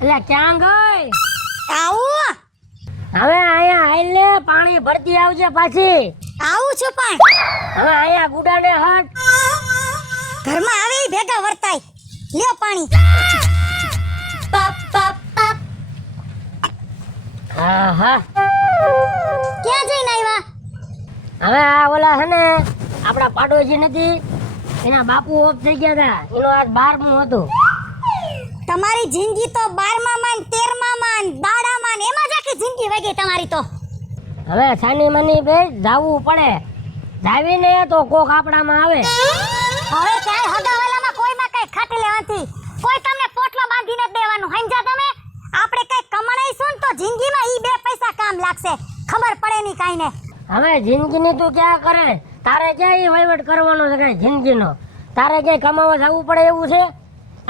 એટલે ક્યાં ગઈ? આવું હવે અહીંયા આઈને પાણી ભરતી આવજે પાછી. આવું છું પણ હવે અહીંયા ગુડાને હટ. ઘરમાં આવે ઈ ભેગા વર્તાય. લ્યો પાણી. પાપ પાપ પાપ. આહા. ક્યાં જઈને આવ્યા? હવે આ ઓલા છે ને આપણા પાડોશી નથી, એના બાપુ ઓફ થઈ ગયા હતા. એનો આજ 12મું હતું. તમારી જિંદગી તો 12મા માં 13મા માં દાડામાં ને એમાં જ આખી જિંદગી વહી ગઈ તમારી તો. હવે સાની મની બે જાવું પડે. જાવીને તો કોક આપણામાં આવે. હવે ક્યાંય હગાવાલામાં કોઈમાં કઈ ખાટી લેવાથી કોઈ તમને પોટલો બાંધીને જ દેવાનું. સમજ્યા તમે? આપણે કઈ કમાણીશું તો જિંદગીમાં ઈ બે પૈસા કામ લાગશે. ખબર પડે નહીં કાઈ ને. હવે જિંદગીની તું ક્યાં કરે? તારે ક્યાં ઈ વહીવટ કરવાનો છે કઈ જિંદગીનો? તારે ક્યાંય કમાવા જવું પડે એવું છે?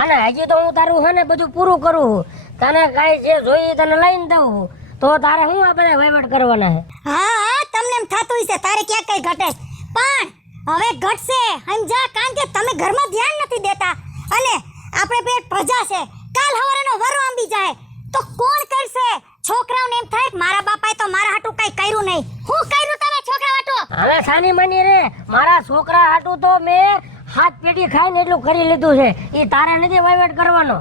અને હજી તો હું તારું છે ને બધું પૂરું કરું. તને કાંઈ જે જોઈએ તને લઈને દઉં. તો તારે શું આ બધા વહીવટ કરવાના છે? હા હા તમને એમ થતું હશે તારે ક્યાં કઈ ઘટે, પણ હવે ઘટશે. સમજા? કારણ કે તમે ઘરમાં ધ્યાન નથી દેતા અને આપણે પેટ પ્રજા છે. કાલ હવારેનો વરો આંબી જાય તો કોણ કરશે? છોકરાઓને એમ થાય કે મારા બાપાએ તો મારા હાટું કઈ કર્યું નહીં. હું કર્યું તમે છોકરા હાટું? હવે સાની મની રે, મારા છોકરા હાટું તો મેં હાથ પેટી ખાઈને એટલું કરી લીધું છે. એ તારે નથી વહીવટ કરવાનો.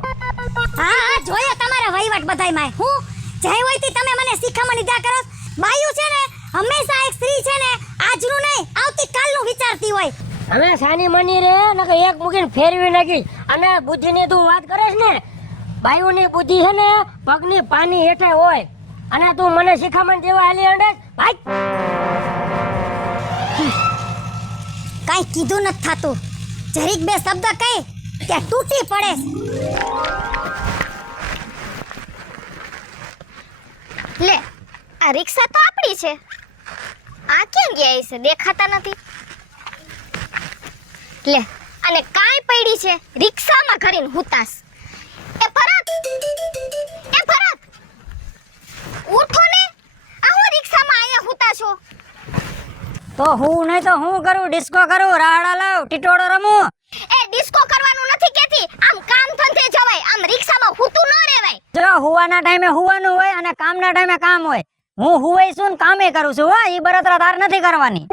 હા હા જોઈએ તમારા વહીવટ બધાયમાં. હું જય હોયથી તમે મને શીખામણ દીધા કરો. બાયું છે ને હંમેશા એક સ્ત્રી છે ને આજનું નહીં આવતીકાલનું વિચારતી હોય. હવે સાની મની રે નકે એક મૂકીને ફેરવી નાખી. અને બુદ્ધિની તું વાત કરે છે ને, બાયુની બુદ્ધિ છે ને પગની પાની હેઠે હોય. અને તું મને શિખામણ દેવા આલી અંડે ભાઈ. કાઈ કીધું નથી થાતું. જરીક બે શબ્દ કહી કે તૂટી પડે. લે આ રિક્ષા તો આપણી છે. આ ક્યાં ગયા છે? દેખાતા નથી. લે અને કાઈ પડી છે રિક્ષામાં ઘરીને હુતાસ. એ ફરત ઉઠો ને. આ હું રિક્ષામાં આયા હુતા છો? તો હું નહીં તો હું કરું? ડિસ્કો કરું, રાડા લાવ, ટીટોડો રમું. એ ડિસ્કો કરવાનું નથી કેતી. આમ કામ ધંધે જવાય. આમ રિક્ષામાં હુતું ન રહેવાય. જો હુવાના ટાઈમે હુવાનું હોય અને કામના ટાઈમે કામ હોય. હું હુવાઈ છું ને કામે કરું છું. હો, ઈ બળતરા તાર નથી કરવાની.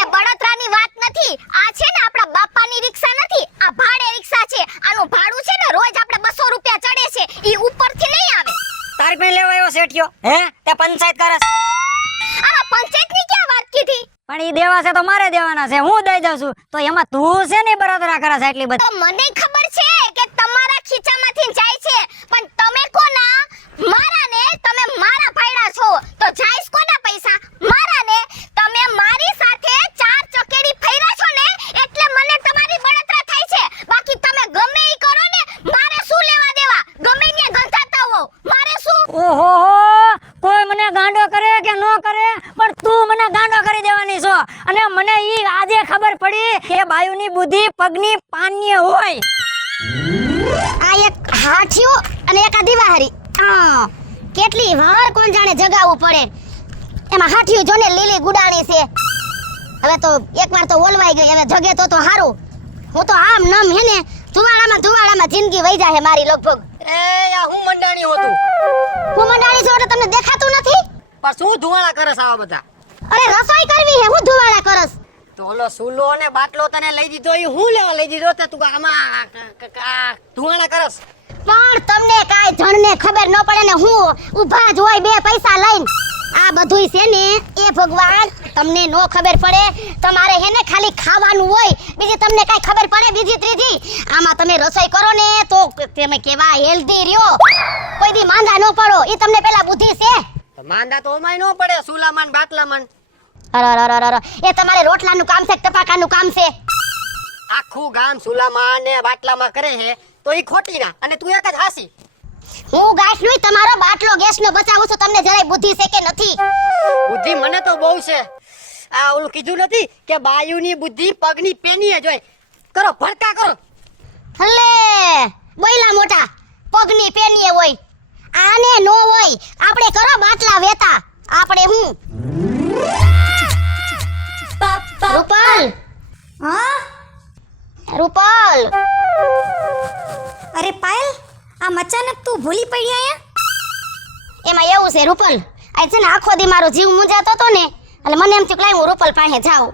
એ બળતરાની વાત નથી. આ છે ને આપણા બાપાની રિક્ષા નથી. આ ભાડે રિક્ષા છે. આનું ભાડું છે ને રોજ આપણે 200 રૂપિયા ચડે છે. ઈ ઉપરથી નહીં આવે. તાર પે લેવા આવ્યો શેઠિયો? હે તે પંચાયત કરસ? આમાં પંચાયતની ક્યાં વાત કીધી? પણ ઈ દેવા છે તો મારે દેવાના છે. હું દઈ જાઉં છું. તો એમાં તું છે ને બળતરા કરસ એટલી બધી? તો મને ખબર છે કે તમારા ખીચામાંથી જાય છે, પણ તમે કોના? મારા ને. તમે મારા ભાઈડા છો તો જાઈસ કોના પૈસા? મારા ને. તમે મારી સાથે 4 ચકેડી ફર્યા છો ને એટલે મને તમારી બળતરા થાય છે. બાકી તમે ગમે ઈ કરો ને, મારે શું લેવા દેવા? ગમે ન્યા ગંધાતા હો, મારે શું? ઓહો, કોઈ મને ગાંડો કરે કે ન કરે, પણ તું મને ગાંડો કરી દેવાની છો. અને મને ઈ આજે ખબર પડી કે બાયુની બુદ્ધિ પગની પાનીએ હોય. આ એક હાથીઓ અને એક આ દિવાહરી. કેટલી વાર કોણ જાણે જગાવવું પડે. એમાં હાથીઓ જોને લીલી ગુડાણી છે. હવે તો એકવાર તો ઓલવાઈ ગઈ. હવે જગે તો હારું. હું તો આમ નમ હે ને ધુવાડામાં જિંદગી વહી જાય મારી લગભગ. એ આ હું મંડાણી હોતું. હું મંડાણી છું એટલે તમને દેખાતું નથી? પણ શું ધુવાળા કરસ આવા બધા? અરે રસોઈ કરવી હે, હું ધુવાડા કરસ. તો ઓલો સૂલો ને બાટલો તને લઈ દીધો, ઈ હું લેવા લઈ દીધો તે તું આમાં ધુવાળા કરસ? પણ તમને કાઈ જણને ખબર ન પડે ને હું ઊભા જ હોય 2 પૈસા લઈને. આ બધુંય છે ને એ ભગવાન તમને નો ખબર પડે. તમારે હે ને ખાલી ખાવાનું હોય, બીજી તમને કાઈ ખબર પડે બીજી ત્રીજી? આમાં તમે રસોઈ કરો ને તો તમે કેવા હેલ્ધી રહ્યો. કોઈ દી માંદા ન પડો. ઈ તમને પેલા બુદ્ધિ છે? તો માંદા તો ઓમાય ન પડે સૂલામાં ને બાટલામાં. અરે એ તમારે રોટલાનું કામ છે કે ટપાકાનું કામ છે? આખું ગામ સૂલામાં ને બાટલામાં કરે છે તો ઈ ખોટી ના, અને તું એક જ હાસી. હું ગાંઠ નું તમારો બાટલો ગેસનો બચાવું છું. તમને જરાય બુદ્ધિ છે કે નથી? બુદ્ધિ મને તો બહુ છે. આ ઓલું કીધું નથી કે બાયુની બુદ્ધિ પગની પેનીએ જ હોય. કરો ભડકા કરો. હલે બોયલા મોટા પગની પેનીએ હોય. આને નો હોય. આપણે કરો બાટલા વેતા. આપણે હું રૂપલ. હા રૂપલ અરે પાયલ, આમ અચાનક તું ભૂલી પડી આયા? એમાં એવું છે રૂપલ, આ છે ને આખો દી મારો જીવ મૂંઝાતો હતો ને એટલે મને એમ થયું કે લાય હું રૂપલ પાસે જાઉં.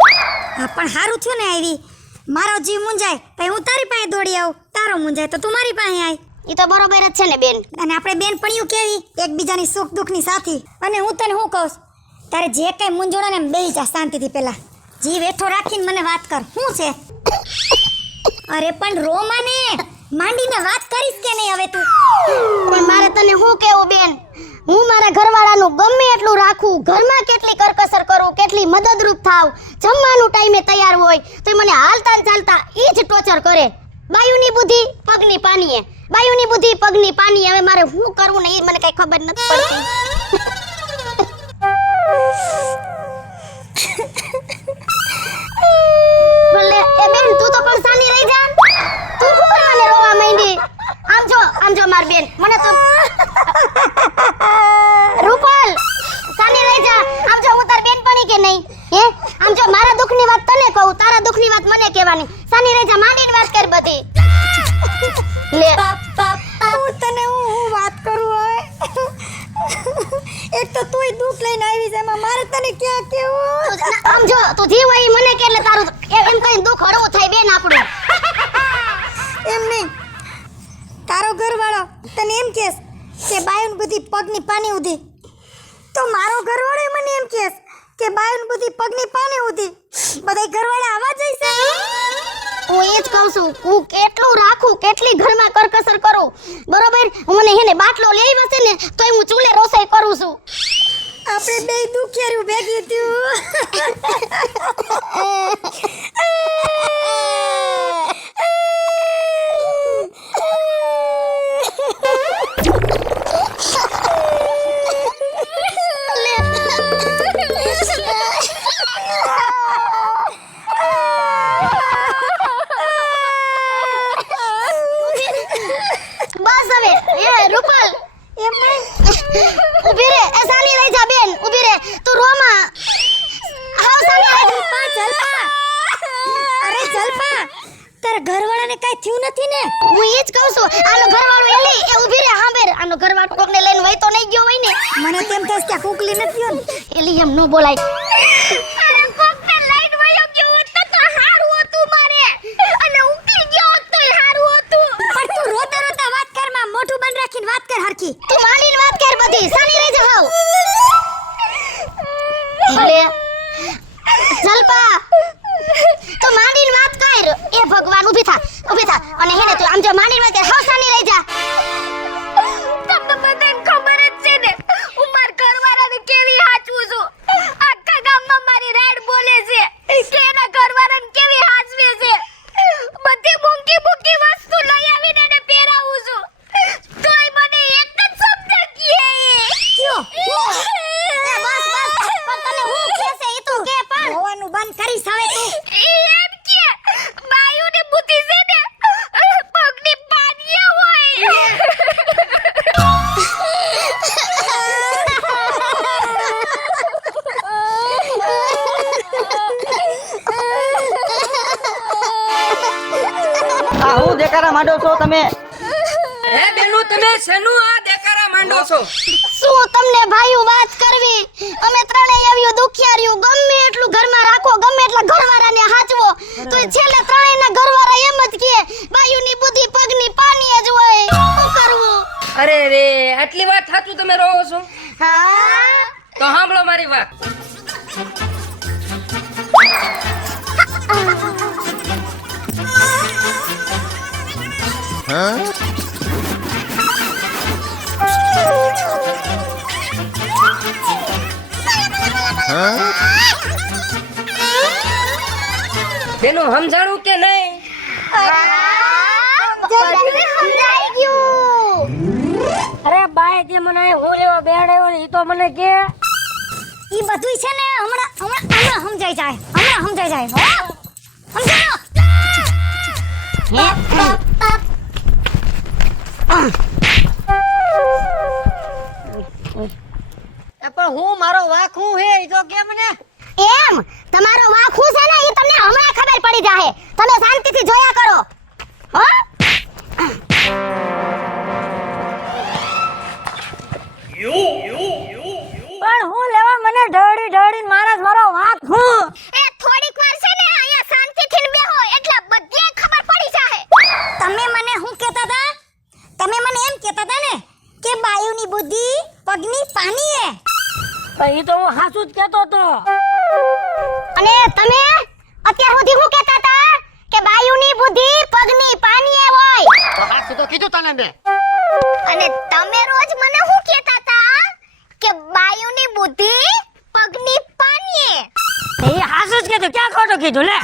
હા પણ સારું થયું ને આવી. મારો જીવ મૂંઝાય પછી હું તારી પાસે દોડી આવું, તારો મૂંઝાય તો તું મારી પાસે આય. ઈ તો બરોબર જ છે ને બેન. અને આપણે બેનપણીઓ કેવી એકબીજાની સુખ દુઃખની સાથી. અને હું તને શું કહું, તારે જે કઈ મૂંઝવણ ને બેહી જા શાંતિથી. પેલા જીવ હેઠો રાખીને મને વાત કર, શું છે? અરે પણ રોમાને માંડીને વાત કરીશ કે નહીં હવે તું? પણ મારે તને શું કેવું બેન, હું મારા ઘરવાળાનું ગમે એટલું રાખું, ઘરમાં કેટલી કરકસર કરું, કેટલી મદદરૂપ થાવ, જમવાનું ટાઈમે તૈયાર હોય તો મને હાલતા ને ચાલતા ઈ જ ટોર્ચર કરે. બાયુની બુદ્ધિ પગની પાનીએ, બાયુની બુદ્ધિ પગની પાનીએ. હવે મારે શું કરવું ને એ મને કઈ ખબર નથી પડતી. ભલે એ બેન તું તો પણ સાની રહી જા. તું શું કરવાને રોવા માંડી? આમ જો માર બેન મને તો રૂપલ સાની રહી જા. આમ જો હું તાર બેનપણી કે નહીં હે? આમ જો મારા દુઃખની વાત તને કહું, તારા દુઃખની વાત મને કહેવાની. સાની રહી જા, માંડીને વાત કર બધી. લે હું તને હું વાત કરું હવે? એક તો તુંય દુઃખ લઈને આવી છે, એમાં મારે તને ક્યાં કેવું? આમ જો તું જીવ હોય મને કે એટલે તારું એમ કઈ દુઃખ હળવું થાય બેન આપણું. એમ નહીં, તારો ઘરવાળો તને એમ કહે કે બાયુન બધી પગની પાની ઉધી, તો મારો ઘરવાળો મને એમ કહે કે બાયુન બધી પગની પાની ઉધી. બધા ઘરવાળા આવા જ છે. હું એ જ કહું છું, હું કેટલું રાખું, કેટલી ઘરમાં કરકસર કરું, બરોબર? મને હેને બાટલો લઈ વસે ને તોય હું ચૂલે રસોઈ કરું છું. આપણે બે દુખિયારું ભેગી થયું. બસ હવે એ રૂપલ એમ નહીં, ઊભી રે. એ સાની રહી જા બેન, ઊભી રે. તું રોમાં હાવ સાની રહી જા. જલ્પા, જલ્પા. અરે જલ્પા, તારા ઘરવાળાને કાઈ થયું નથી ને? હું એ જ કહું છું, આનો ઘરવાળો એલી એ ઊભી રે. હાંભેર, આનો ઘરવાળો કોકને લઈને વઈ તો નહીં ગયો હોય ને? મને તેમ થાય કે આ કુકલી નથી થયો ને. એલી એમ ન બોલાય. અરે કોકને લઈને વયો ગયો હોત તો હારું હતું મારે, અને ઉકલી ગયો હોત તોય હારું હતું. પણ તું રોતા રોતા વાત કર, માં મોઢું બંધ રાખીને વાત કર હરખી. તું માંડીને વાત કર બધી. સાની રહી જા હાવ. ભલે જલ્પા તું માંડીને વાત કર. એ ભગવાન ઊભી થા, ઊભી થા. અને હેને તું આમ જો માંડીને વાત કર. હાવ સાની રહી જા. તમને બધાને ખબર જ છે ને હું માર ઘરવાળાને કેવી હાચવું છું. આખા ગામમાં મારી રેડ બોલે છે કે એના ઘરવાળાને કેવી હાચવે છે. બધી મૂંગી મૂંગી વસ્તુ લઈ આવીને એને પહેરાવું છું, તોય મને એક જ શબ્દ કહે. કયો? બસ પણ તને હું કહે છે ઈ તું કે પણ. હોવાનું બંધ કરીશ હવે તું. ઈ એમ કે બાયુને બુદ્ધિ છે ને પગની પાનીએ હોય. આ હું દેખાડા માંડો છો તમે? હે બેનો, તમે શેનું આ દેકારા માંડો છો? શું તમને ભાઈઓ વાત કરવી? અમે ત્રણેય આવ્યું દુખિયાર્યું, ગમે એટલું ઘરમાં રાખો, ગમે એટલા ઘરવાળાને હાચવો, તો છેલ્લે ત્રણેયના ઘરવાળા એમ જ કહે બાયુની બુદ્ધિ પગની પાનીએ જ હોય. શું કરવું? અરે રે, આટલી વાત સાચું તમે રહો છો? હા તો સાંભળો મારી વાત. બેનો સમજાણું કે નહીં? સમજાઈ ગયું. અરે બાય જે મને હું લેવા બેહાડ્યો ને ઈ તો મને કે ઈ બધુંય છે ને હમણાં સમજાઈ જાય. હો સમજાયો? પણ હું મારો વાંક હું હે ઈ તો કેમ ને? એમ તમારો વાંક હું છે ને ઈ તમને હમણાં ખબર પડી જાહે. તમે શાંતિથી જોયા કરો. પણ ઈ તો હું હાસું જ કહેતો તો. અને તમે અત્યાર સુધી શું કહેતા હતા કે બાયુની બુદ્ધિ પગની પાનીએ હોય. તો હાચું તો કીધું તને મેં. અને તમે રોજ મને શું કહેતા હતા કે બાયુની બુદ્ધિ પગની પાનીએ. એ હાસું જ કીધું, ક્યાં ખોટું કીધું લે.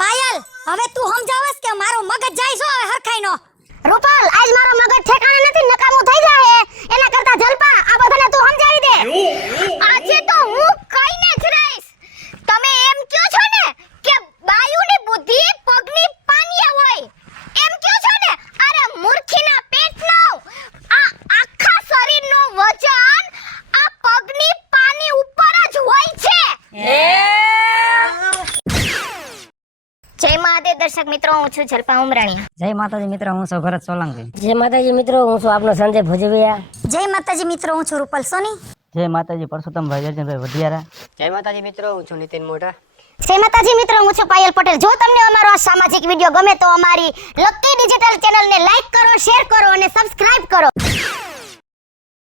પાયલ હવે તું સમજાવસ કે મારો મગજ જાય છો હવે હરખાઈનો. રૂપલ આજ મારો મગજ ઠેકાણે નથી, નકામું થઈ જાય એના કરતા જલપા આ બધાને તું સમજાવી દે. આજે તો હું કઈને જ રહીશ. તમે એમ કહો છો ને કે બાયુની બુદ્ધિ પગની પાનીએ હોય, એમ કહો છો ને. અરે મૂર્ખીના પેટનો આ આખા શરીરનું વજન આ પગની પાની ઉપર જ હોય છે. જય મહાદેવ દર્શક મિત્રો, હું છું જલપા ઉમરાણી. જય માતાજી મિત્રો, હું છું ભરત સોલંકી. જય માતાજી મિત્રો, હું છું આપનો સંજય ભુજવિયા. જય માતાજી મિત્રો, હું છું રૂપલ સોની. જય માતાજી પરસોત્તમભાઈ અર્જુનભાઈ વઢિયારા. જય માતાજી મિત્રો, હું છું નીતિન મોઢા. જય માતાજી મિત્રો, હું છું પાયલ પટેલ. જો તમને અમારો આ સામાજિક વિડીયો ગમે તો અમારી લકી ડિજિટલ ચેનલને લાઈક કરો, શેર કરો અને સબસ્ક્રાઇબ કરો.